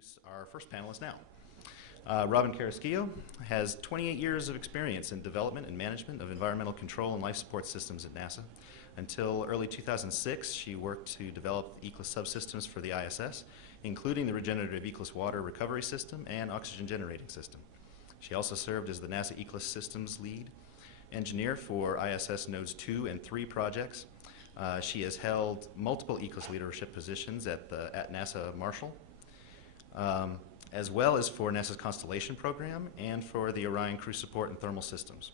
Introduce our first panelist now. Robyn Carrasquillo has 28 years of experience in development and management of environmental control and life support systems at NASA. Until early 2006, she worked to develop ECLS subsystems for the ISS, including the regenerative ECLS water recovery system and oxygen generating system. She also served as the NASA ECLS systems lead engineer for ISS Nodes 2 and 3 projects. She has held multiple ECLS leadership positions at NASA Marshall, as well as for NASA's Constellation program and for the Orion Crew Support and Thermal Systems.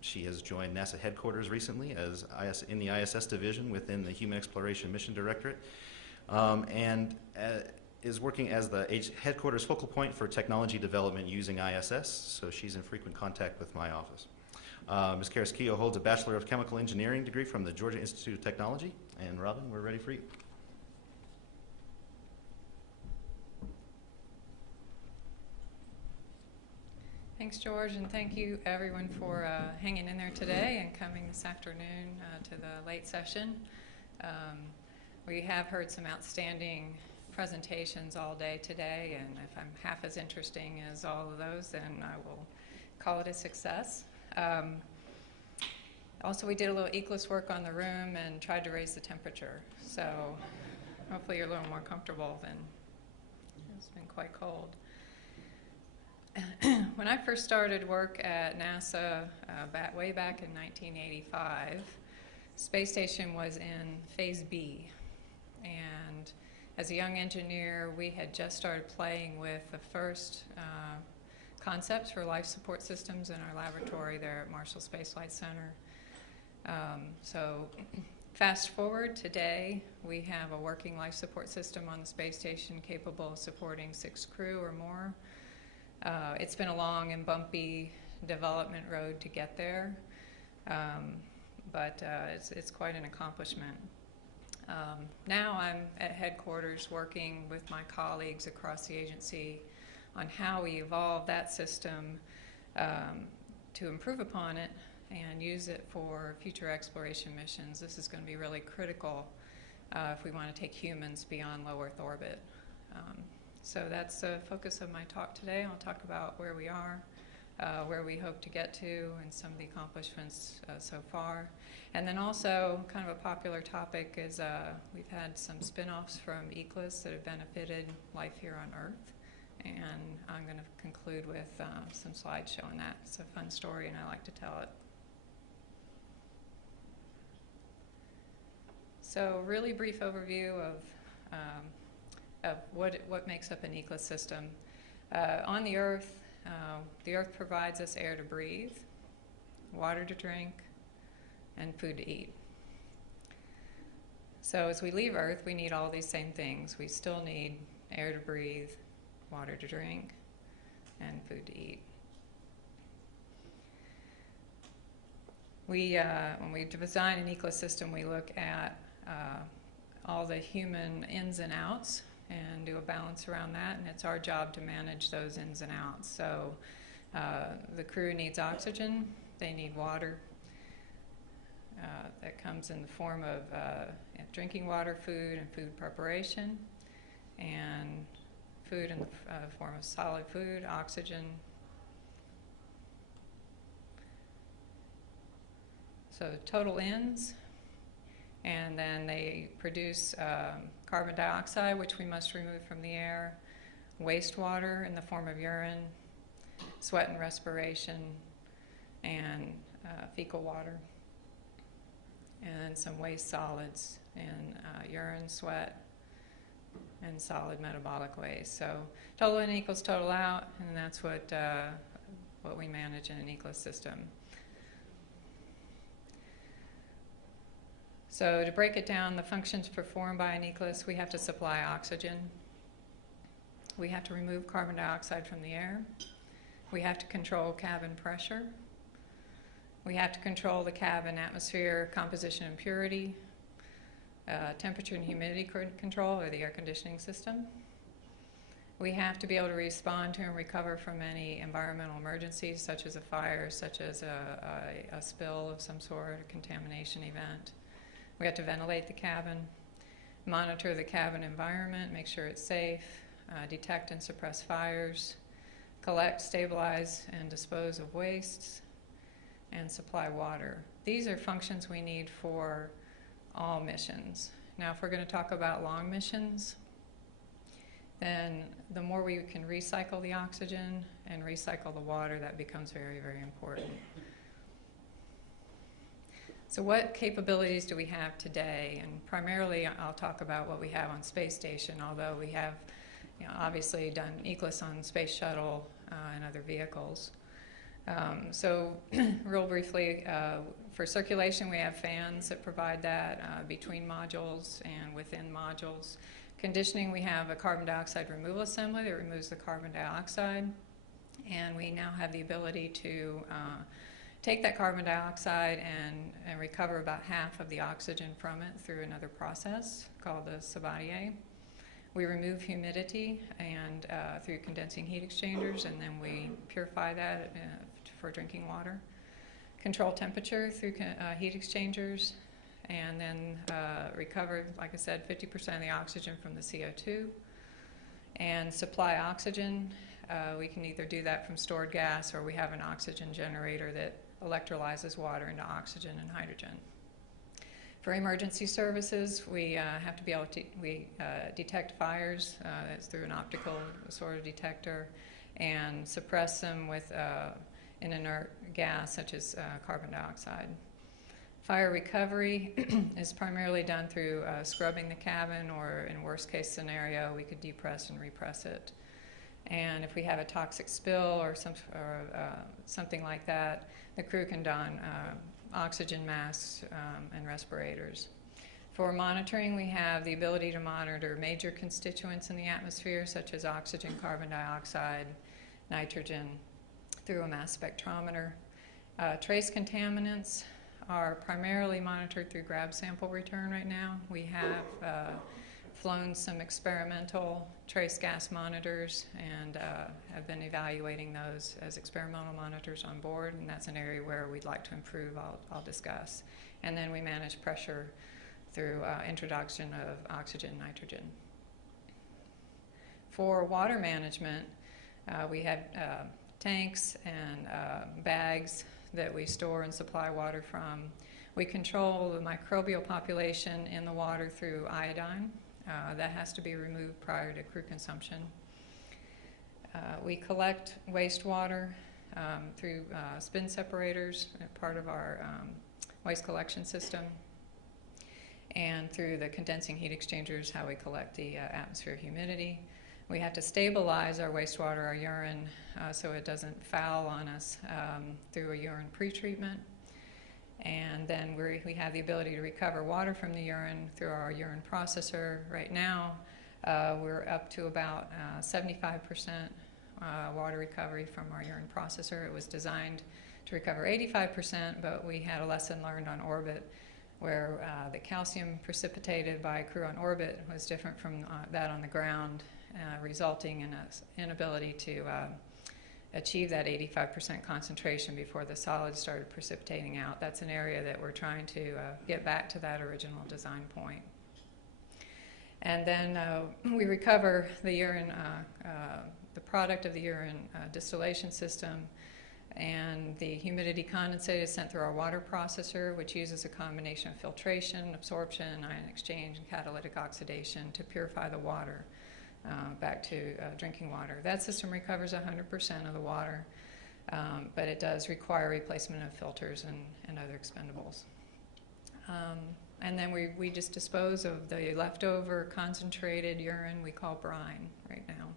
She has joined NASA headquarters recently as in the ISS division within the Human Exploration Mission Directorate, and is working as the headquarters focal point for technology development using ISS, so she's in frequent contact with my office. Ms. Carrasquillo holds a Bachelor of Chemical Engineering degree from the Georgia Institute of Technology. And Robyn, we're ready for you. Thanks, George, and thank you everyone for hanging in there today and coming this afternoon to the late session. We have heard some outstanding presentations all day today, and if I'm half as interesting as all of those, then I will call it a success. Also, we did a little ECLS work on the room and tried to raise the temperature, so hopefully you're a little more comfortable than it's been quite cold. When I first started work at NASA way back in 1985, space station was in Phase B, and as a young engineer, we had just started playing with the first concepts for life support systems in our laboratory there at Marshall Space Flight Center. So fast forward today, we have a working life support system on the space station capable of supporting 6 crew or more. It's been a long and bumpy development road to get there, but it's quite an accomplishment. Now I'm at headquarters working with my colleagues across the agency on how we evolve that system to improve upon it and use it for future exploration missions. This is going to be really critical if we want to take humans beyond low Earth orbit. So that's the focus of my talk today. I'll talk about where we are, where we hope to get to, and some of the accomplishments so far. And then also, kind of a popular topic is we've had some spin-offs from ECLS that have benefited life here on Earth. And I'm going to conclude with some slides showing that. It's a fun story, and I like to tell it. So really brief overview of what makes up an ECLS system. On the Earth provides us air to breathe, water to drink, and food to eat. So as we leave Earth, we need all these same things. We still need air to breathe, water to drink, and food to eat. When we design an ECLS system, we look at all the human ins and outs and do a balance around that, and it's our job to manage those ins and outs. So the crew needs oxygen, they need water. That comes in the form of drinking water, food, and food preparation, and food in the form of solid food, oxygen. So total ins, and then they produce carbon dioxide, which we must remove from the air, wastewater in the form of urine, sweat and respiration, and fecal water, and some waste solids in urine, sweat, and solid metabolic waste. So total in equals total out, and that's what we manage in an ECLS system. So to break it down, the functions performed by an ECLS, we have to supply oxygen. We have to remove carbon dioxide from the air. We have to control cabin pressure. We have to control the cabin atmosphere composition and purity, temperature and humidity control, or the air conditioning system. We have to be able to respond to and recover from any environmental emergencies, such as a fire, such as a spill of some sort, a contamination event. We have to ventilate the cabin. monitor the cabin environment, make sure it's safe, detect and suppress fires, collect, stabilize, and dispose of wastes, and supply water. These are functions we need for all missions. Now, if we're going to talk about long missions, then the more we can recycle the oxygen and recycle the water, that becomes very, very important. So what capabilities do we have today? And primarily, I'll talk about what we have on space station, although we have obviously done ECLIS on Space Shuttle and other vehicles. So real briefly, for circulation, we have fans that provide that between modules and within modules. Conditioning, we have a carbon dioxide removal assembly that removes the carbon dioxide. And we now have the ability to take that carbon dioxide and recover about half of the oxygen from it through another process called the Sabatier. We remove humidity and through condensing heat exchangers, and then we purify that for drinking water. Control temperature through heat exchangers, and then recover, like I said, 50% of the oxygen from the CO2. And supply oxygen. We can either do that from stored gas, or we have an oxygen generator that electrolyzes water into oxygen and hydrogen. For emergency services, we have to be able to detect fires. That's through an optical sort of detector, and suppress them with an inert gas such as carbon dioxide. Fire recovery is primarily done through scrubbing the cabin, or in worst case scenario, we could depress and repress it. And if we have a toxic spill or something like that, the crew can don oxygen masks and respirators. For monitoring, we have the ability to monitor major constituents in the atmosphere, such as oxygen, carbon dioxide, nitrogen, through a mass spectrometer. Trace contaminants are primarily monitored through grab sample return right now. We have flown some experimental trace gas monitors and have been evaluating those as experimental monitors on board, and that's an area where we'd like to improve, I'll discuss. And then we manage pressure through introduction of oxygen and nitrogen. For water management, we have tanks and bags that we store and supply water from. We control the microbial population in the water through iodine. That has to be removed prior to crew consumption. We collect wastewater through spin separators, part of our waste collection system, and through the condensing heat exchangers, how we collect the atmosphere humidity. We have to stabilize our wastewater, our urine, so it doesn't foul on us through a urine pretreatment. And then we have the ability to recover water from the urine through our urine processor. Right now, we're up to about 75% water recovery from our urine processor. It was designed to recover 85%, but we had a lesson learned on orbit where the calcium precipitated by crew on orbit was different from that on the ground, resulting in an inability to achieve that 85% concentration before the solids started precipitating out. That's an area that we're trying to get back to that original design point. And then we recover the urine, the product of the urine distillation system, and the humidity condensate is sent through our water processor, which uses a combination of filtration, absorption, ion exchange, and catalytic oxidation to purify the water back to drinking water. That system recovers 100% of the water, but it does require replacement of filters and other expendables. And then we just dispose of the leftover concentrated urine we call brine right now.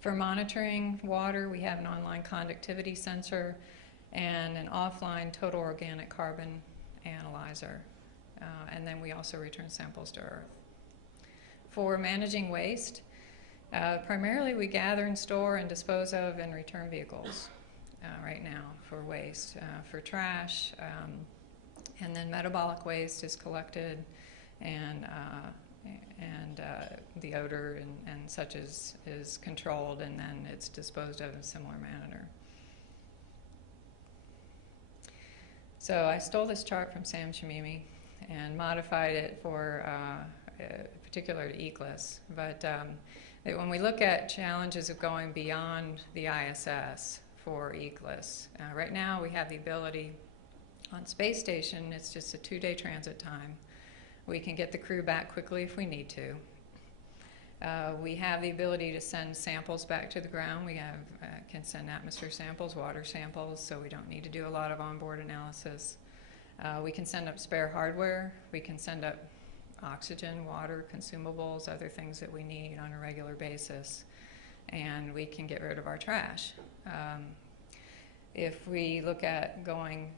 For monitoring water, we have an online conductivity sensor and an offline total organic carbon analyzer. And then we also return samples to Earth. For managing waste, primarily we gather and store and dispose of and return vehicles right now for waste. For trash, and then metabolic waste is collected, and the odor and such is controlled, and then it's disposed of in a similar manner. So I stole this chart from Sam Shamimi and modified it for particular to ECLS. But when we look at challenges of going beyond the ISS for ECLS, right now we have the ability on space station, it's just a 2-day transit time. We can get the crew back quickly if we need to. We have the ability to send samples back to the ground. We can send atmosphere samples, water samples, so we don't need to do a lot of onboard analysis. We can send up spare hardware. We can send up oxygen, water, consumables, other things that we need on a regular basis. And we can get rid of our trash. If we look at going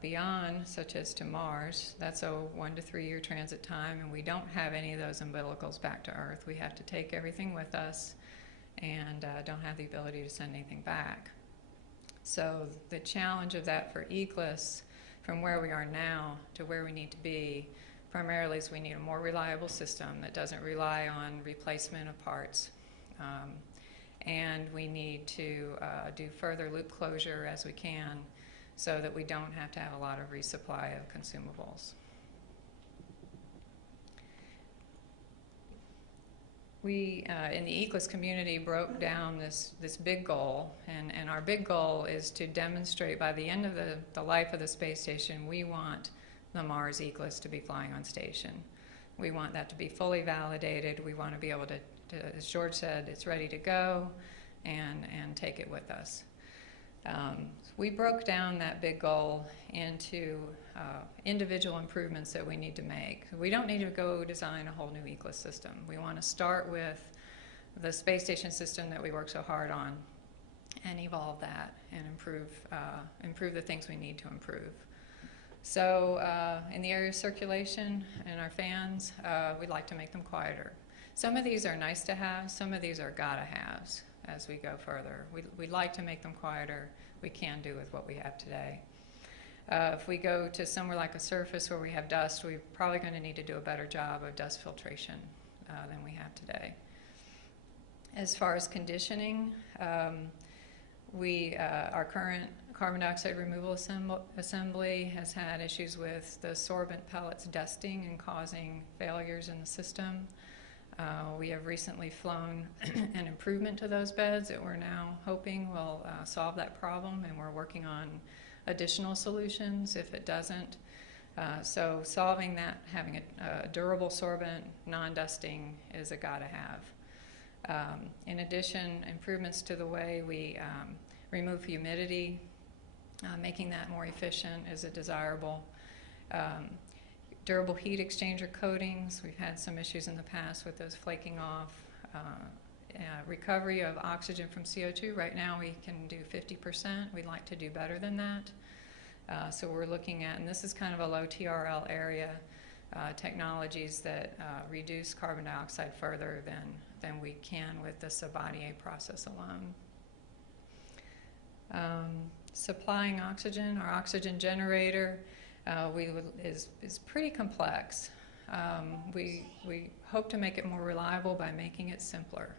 beyond, such as to Mars, that's a 1 to 3 year transit time, and we don't have any of those umbilicals back to Earth. We have to take everything with us and don't have the ability to send anything back. So the challenge of that for ECLS, from where we are now to where we need to be, primarily is we need a more reliable system that doesn't rely on replacement of parts. And we need to do further loop closure as we can so that we don't have to have a lot of resupply of consumables. We, in the ECLS community, broke down this big goal, and our big goal is to demonstrate by the end of the life of the space station, we want the Mars ECLS to be flying on station. We want that to be fully validated. We want to be able to, as George said, it's ready to go and take it with us. We broke down that big goal into individual improvements that we need to make. We don't need to go design a whole new ECLS system. We want to start with the space station system that we work so hard on and evolve that and improve the things we need to improve. So in the area of circulation and our fans, we'd like to make them quieter. Some of these are nice to have, some of these are gotta haves as we go further. We'd like to make them quieter. We can do with what we have today. If we go to somewhere like a surface where we have dust, we're probably going to need to do a better job of dust filtration than we have today. As far as conditioning, our current carbon dioxide removal assembly has had issues with the sorbent pellets dusting and causing failures in the system. We have recently flown an improvement to those beds that we're now hoping will solve that problem, and we're working on additional solutions if it doesn't. So solving that, having a durable sorbent, non-dusting is a gotta have. In addition, improvements to the way we remove humidity, making that more efficient is a desirable. Durable heat exchanger coatings, we've had some issues in the past with those flaking off. Recovery of oxygen from CO2, right now we can do 50%. We'd like to do better than that. So we're looking at, and this is kind of a low TRL area, technologies that reduce carbon dioxide further than we can with the Sabatier process alone. Supplying oxygen, our oxygen generator, is pretty complex. We hope to make it more reliable by making it simpler,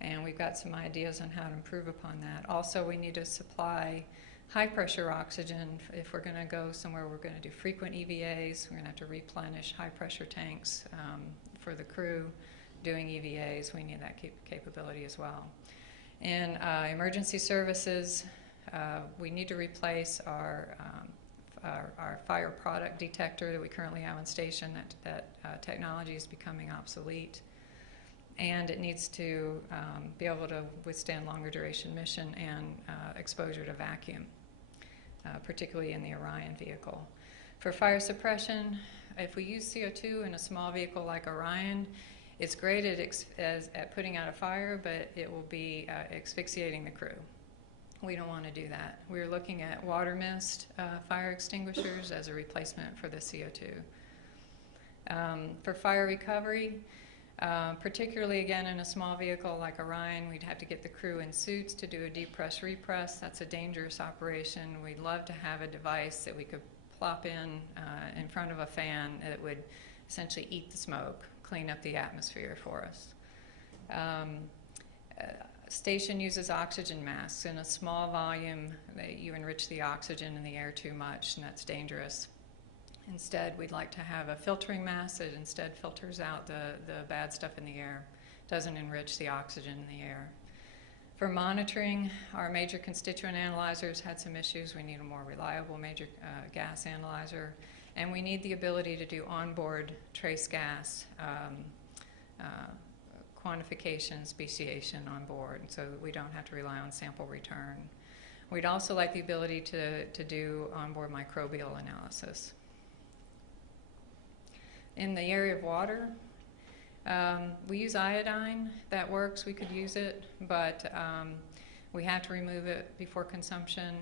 and we've got some ideas on how to improve upon that. Also, we need to supply high pressure oxygen. If we're going to go somewhere we're going to do frequent EVAs, we're going to have to replenish high pressure tanks for the crew doing EVAs. We need that capability as well. In emergency services, we need to replace our fire product detector that we currently have on station. That technology is becoming obsolete, and it needs to be able to withstand longer duration mission and exposure to vacuum, particularly in the Orion vehicle. For fire suppression, if we use CO2 in a small vehicle like Orion, it's great at putting out a fire, but it will be asphyxiating the crew. We don't want to do that. We're looking at water mist fire extinguishers as a replacement for the CO2. For fire recovery, particularly again in a small vehicle like Orion, we'd have to get the crew in suits to do a deep press repress. That's a dangerous operation. We'd love to have a device that we could plop in front of a fan that would essentially eat the smoke, clean up the atmosphere for us. Station uses oxygen masks. In a small volume, you enrich the oxygen in the air too much, and that's dangerous. Instead, we'd like to have a filtering mass that instead filters out the bad stuff in the air, doesn't enrich the oxygen in the air. For monitoring, our major constituent analyzers had some issues. We need a more reliable major gas analyzer, and we need the ability to do onboard trace gas quantification, speciation on board, so that we don't have to rely on sample return. We'd also like the ability to do onboard microbial analysis. In the area of water, we use iodine. That works. We could use it, but we have to remove it before consumption.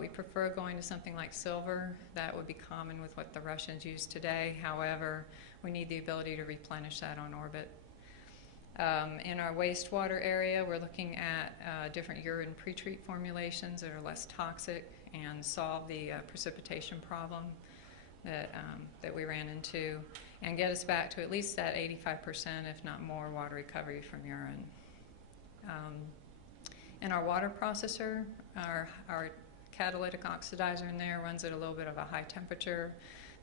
We prefer going to something like silver. That would be common with what the Russians use today. However, we need the ability to replenish that on orbit. In our wastewater area, we're looking at different urine pretreat formulations that are less toxic and solve the precipitation problem that we ran into, and get us back to at least that 85%, if not more, water recovery from urine. In our water processor, our catalytic oxidizer in there runs at a little bit of a high temperature.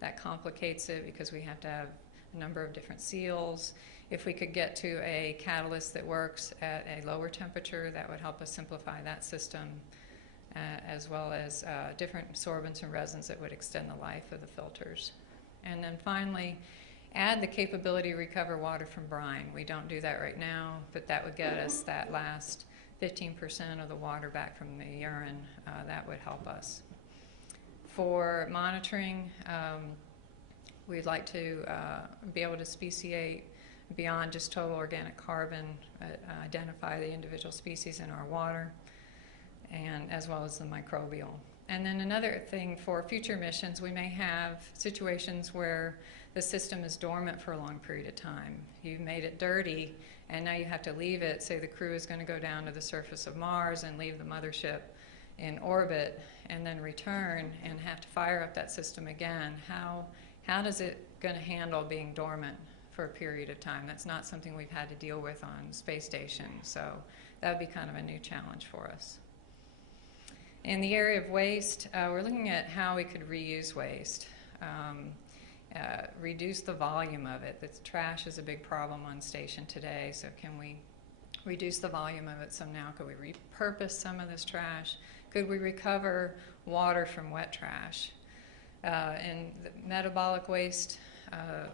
That complicates it because we have to have a number of different seals. If we could get to a catalyst that works at a lower temperature, that would help us simplify that system, as well as different sorbents and resins that would extend the life of the filters. And then finally, add the capability to recover water from brine. We don't do that right now, but that would get us that last 15% of the water back from the urine. That would help us. For monitoring, we'd like to be able to speciate beyond just total organic carbon, identify the individual species in our water, and as well as the microbial. And then another thing, for future missions, we may have situations where the system is dormant for a long period of time. You've made it dirty, and now you have to leave it. Say the crew is going to go down to the surface of Mars and leave the mothership in orbit, and then return and have to fire up that system again. How does it going to handle being dormant for a period of time? That's not something we've had to deal with on space station, so that would be kind of a new challenge for us. In the area of waste, we're looking at how we could reuse waste, reduce the volume of it. The trash is a big problem on station today, so can we reduce the volume of it somehow? Could we repurpose some of this trash? Could we recover water from wet trash? In the metabolic waste,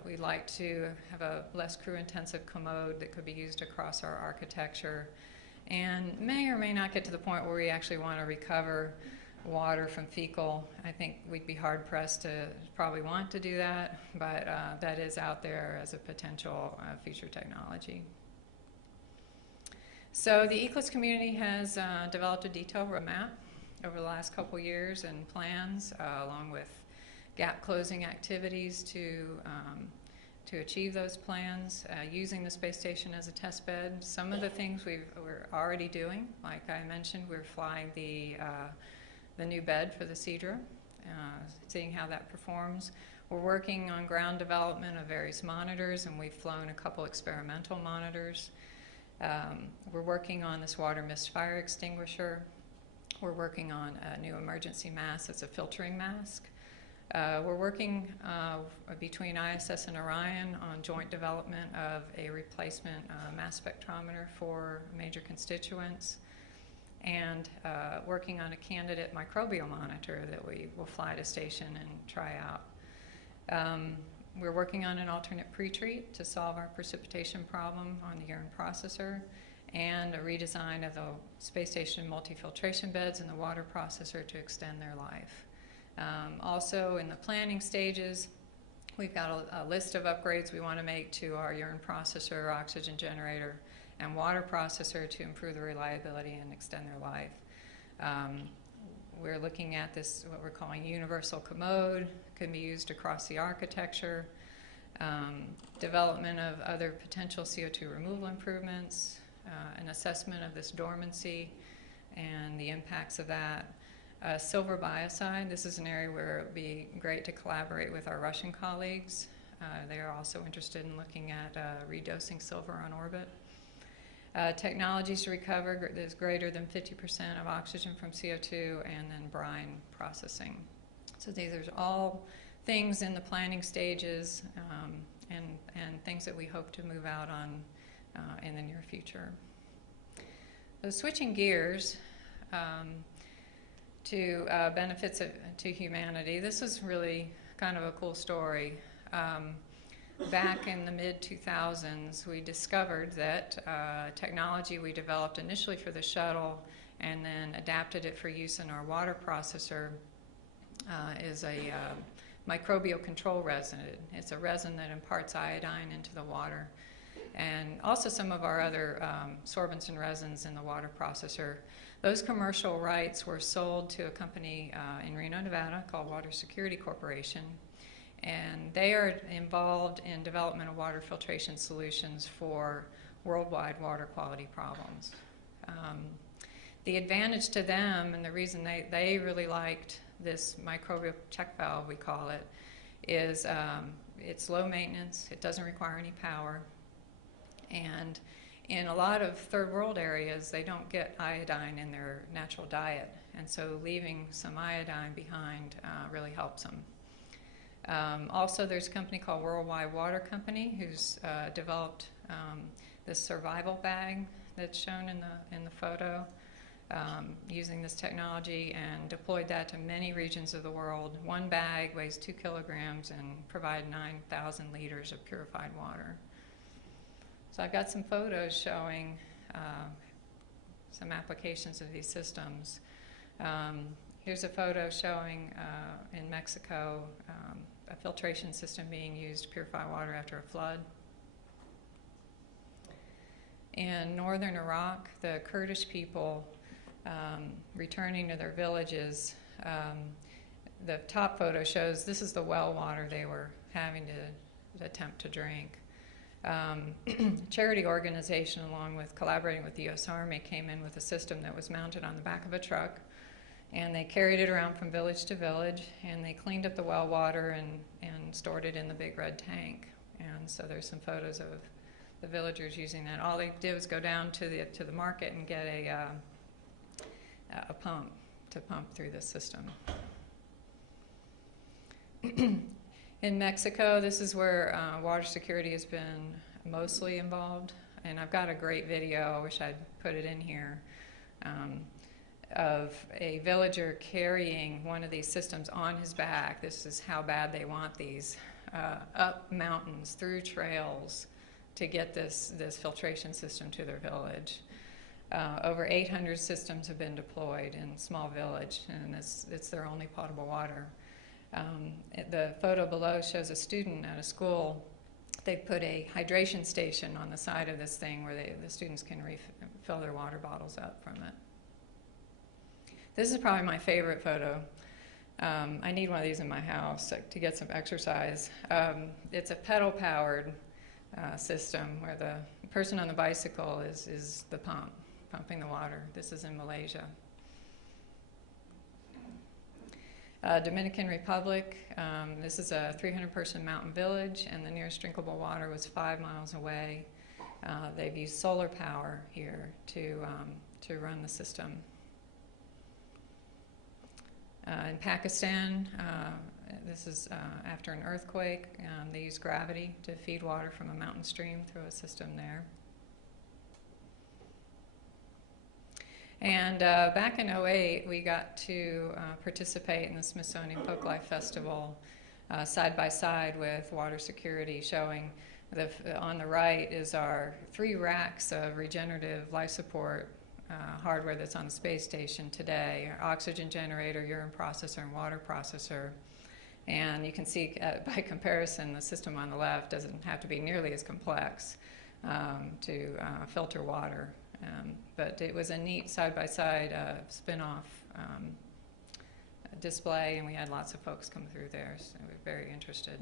we'd like to have a less crew-intensive commode that could be used across our architecture, and may or may not get to the point where we actually want to recover water from fecal. I think we'd be hard-pressed to probably want to do that, but that is out there as a potential future technology. So the ECLIS community has developed a detailed roadmap over the last couple years and plans, along with gap closing activities to achieve those plans, using the space station as a test bed. Some of the things we're already doing, like I mentioned, we're flying the new bed for the Seadra, seeing how that performs. We're working on ground development of various monitors, and we've flown a couple experimental monitors. We're working on this water mist fire extinguisher. We're working on a new emergency mask that's a filtering mask. We're working between ISS and Orion on joint development of a replacement mass spectrometer for major constituents, and working on a candidate microbial monitor that we will fly to station and try out. We're working on an alternate pretreat to solve our precipitation problem on the urine processor, and a redesign of the space station multifiltration beds and the water processor to extend their life. Also, in the planning stages, we've got a list of upgrades we want to make to our urine processor, oxygen generator, and water processor to improve the reliability and extend their life. We're looking at this, what we're calling universal commode, can be used across the architecture, development of other potential CO2 removal improvements, an assessment of this dormancy and the impacts of that. Silver biocide, this is an area where it would be great to collaborate with our Russian colleagues. They are also interested in looking at redosing silver on orbit. Technologies to recover is greater than 50% of oxygen from CO2, and then brine processing. So these are all things in the planning stages and things that we hope to move out on in the near future. So switching gears to benefits to humanity, this is really kind of a cool story. Back in the mid-2000s, we discovered that technology we developed initially for the shuttle and then adapted it for use in our water processor is a microbial control resin. It's a resin that imparts iodine into the water. And also some of our other sorbents and resins in the water processor. Those commercial rights were sold to a company in Reno, Nevada called Water Security Corporation. And they are involved in development of water filtration solutions for worldwide water quality problems. The advantage to them, and the reason they really liked this microbial check valve, we call it, is it's low maintenance, it doesn't require any power, and in a lot of third world areas, they don't get iodine in their natural diet, and so leaving some iodine behind really helps them. Also, there's a company called Worldwide Water Company who's developed this survival bag that's shown in the photo using this technology and deployed that to many regions of the world. One bag weighs 2 kilograms and provides 9,000 liters of purified water. So I've got some photos showing some applications of these systems. Here's a photo showing in Mexico a filtration system being used to purify water after a flood. In northern Iraq, the Kurdish people returning to their villages, the top photo shows this is the well water they were having to attempt to drink. Charity organization, along with collaborating with the U.S. Army, came in with a system that was mounted on the back of a truck, and they carried it around from village to village, and they cleaned up the well water and stored it in the big red tank. And so there's some photos of the villagers using that. All they did was go down to the market and get a pump to pump through this system. In Mexico, this is where water security has been mostly involved, and I've got a great video, I wish I'd put it in here, of a villager carrying one of these systems on his back. This is how bad they want these, up mountains, through trails, to get this filtration system to their village. Over 800 systems have been deployed in a small village, and it's their only potable water. The photo below shows a student at a school. They put a hydration station on the side of this thing where the students can refill their water bottles up from it. This is probably my favorite photo. I need one of these in my house to get some exercise. It's a pedal-powered system where the person on the bicycle is the pump, pumping the water. This is in Malaysia. Dominican Republic, this is a 300-person mountain village, and the nearest drinkable water was 5 miles away. They've used solar power here to run the system. In Pakistan, this is after an earthquake. They use gravity to feed water from a mountain stream through a system there. And back in '08, we got to participate in the Smithsonian Folklife Festival side by side with water security, showing on the right is our 3 racks of regenerative life support hardware that's on the space station today: our oxygen generator, urine processor, and water processor. And you can see by comparison, the system on the left doesn't have to be nearly as complex to filter water. But it was a neat side-by-side spin-off display, and we had lots of folks come through there, so we were very interested.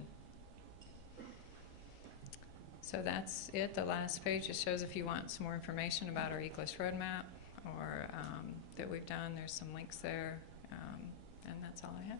So that's it. The last page just shows if you want some more information about our ECLIS roadmap or that we've done. There's some links there, and that's all I have.